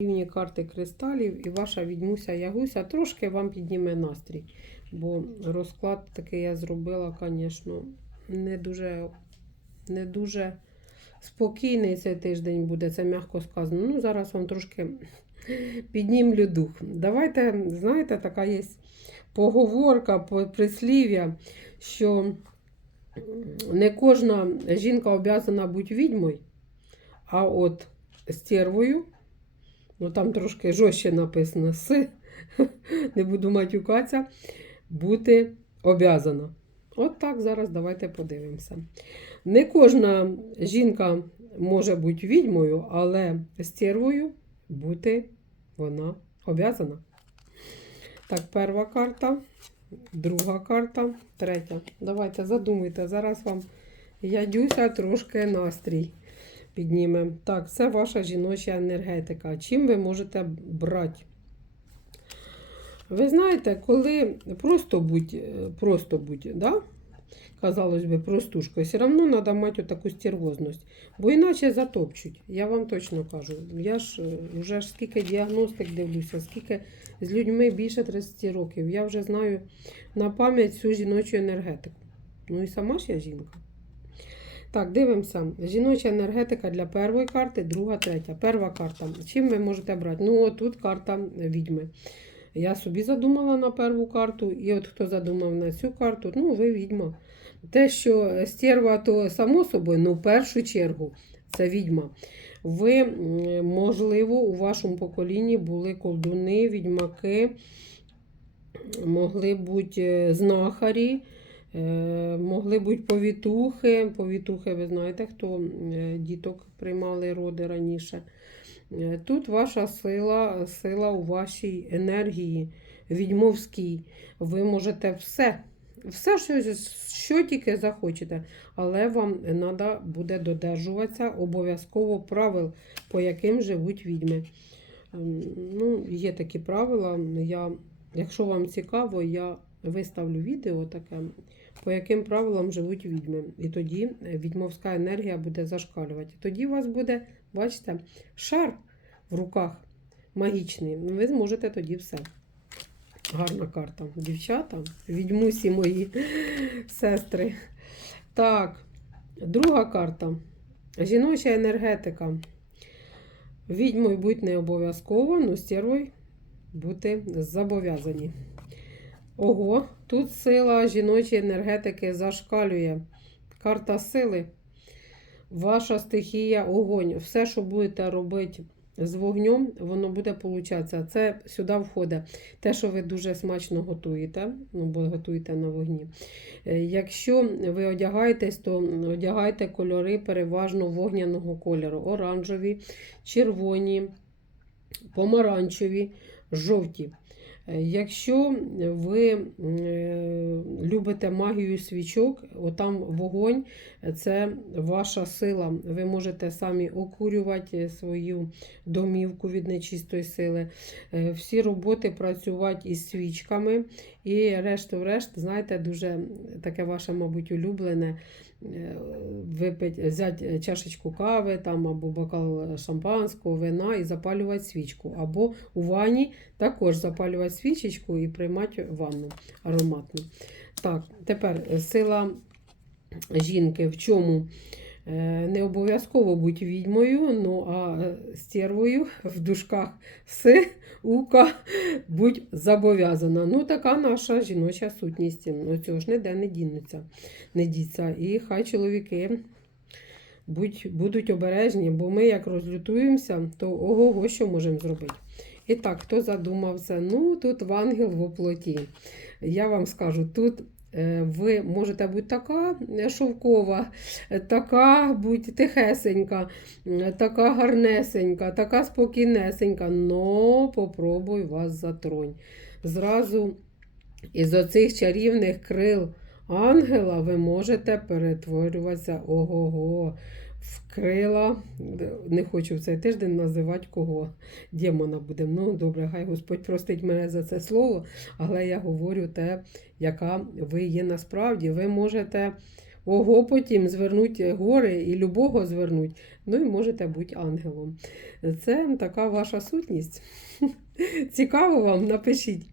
Рівні карти кристалів і ваша відьмуся Ягуся трошки вам підніме настрій. Бо розклад такий я зробила, звісно, не дуже, не дуже спокійний цей тиждень буде, це м'яко сказано. Ну, зараз вам трошки піднімлю дух. Давайте, знаєте, така є поговорка, прислів'я, що не кожна жінка обов'язана бути відьмою, а от стервою. Ну там трошки жорстче написано с, не буду матюкатися, бути обязана. От так зараз давайте подивимося. Не кожна жінка може бути відьмою, але стервою бути вона обязана. Так, перша карта, друга карта, третя. Давайте задумайте, зараз вам ядюся трошки настрій піднімемо. Так, це ваша жіноча енергетика. Чим ви можете брати? Ви знаєте, коли просто будь, е, просто будь, да? казалось би, простушкою, все одно треба мати таку стервозність. Бо іначе затопчуть. Я вам точно кажу. Я ж е, вже ж скільки діагностик дивлюся, скільки з людьми більше 30 років. Я вже знаю на пам'ять всю жіночу енергетику. Ну і сама ж я жінка. Так, дивимося. Жіноча енергетика для першої карти, друга, третя. Перша карта. Чим ви можете брати? Ну, тут карта відьми. Я собі задумала на першу карту, і от хто задумав на цю карту, ну, ви відьма. Те, що стерва, то само собою, ну, в першу чергу, це відьма. Ви, можливо, у вашому поколінні були колдуни, відьмаки, могли бути е, знахарі. Е, Могли бути повітухи. Повітухи, ви знаєте, хто е, діток приймали роди раніше. Е, Тут ваша сила, сила у вашій енергії відьмовській. Ви можете все, все, що, що тільки захочете, але вам треба буде додержуватися обов'язково правил, по яким живуть відьми. Ем, Ну, є такі правила. Я, якщо вам цікаво, я виставлю відео таке, по яким правилам живуть відьми. І тоді е, відьмовська енергія буде зашкалювати. Тоді у вас буде, бачите, шар в руках магічний. Ну, Ви зможете тоді все. Гарна карта. Дівчата, відьмусі мої сестри. Так, друга карта. Жіноча енергетика. Відьмою бути не обов'язково, але стервою бути зобов'язані. Ого, тут сила жіночої енергетики зашкалює. Карта сили. Ваша стихія огонь. Все, що будете робити з вогнем, воно буде получатися. Це сюди входить те, що ви дуже смачно готуєте, ну, бо готуєте на вогні. Е, Якщо ви одягаєтесь, то одягайте кольори переважно вогняного кольору: оранжеві, червоні, помаранчеві, жовті. Якщо ви е, любите магію свічок, отам вогонь це ваша сила. Ви можете самі окурювати свою домівку від нечистої сили. Е, Всі роботи працювати із свічками. І решту-решт, знаєте, дуже таке ваше, мабуть, улюблене. е, Випить, взяти чашечку кави там, або бокал шампанського, вина і запалювати свічку. Або у ванні також запалювати свічечку і приймати ванну ароматну. Так, тепер е, сила жінки в чому? Е, Не обов'язково бути відьмою, ну а е, стервою в дужках с ука будь зобов'язана. Ну, така наша жіноча сутність. Ну, цього ж ніде не дінуться, не діться. І хай чоловіки будь, будуть обережні, бо ми як розлютуємося, то ого, що можемо зробити. І так, хто задумався? Ну, тут в ангел в оплоті. Я вам скажу, тут е, ви можете бути така шовкова, така будь тихесенька, така гарнесенька, така спокійнесенька, но попробуй вас затронь. Зразу із оцих чарівних крил ангела ви можете перетворюватися ого-го. В крила, не хочу в цей тиждень називати кого демона будемо. Ну, добре, хай Господь простить мене за це слово, але я говорю те, яка ви є насправді. Ви можете ого, потім звернуть гори і любого звернуть. Ну і можете бути ангелом. Це така ваша сутність. Цікаво вам? Напишіть.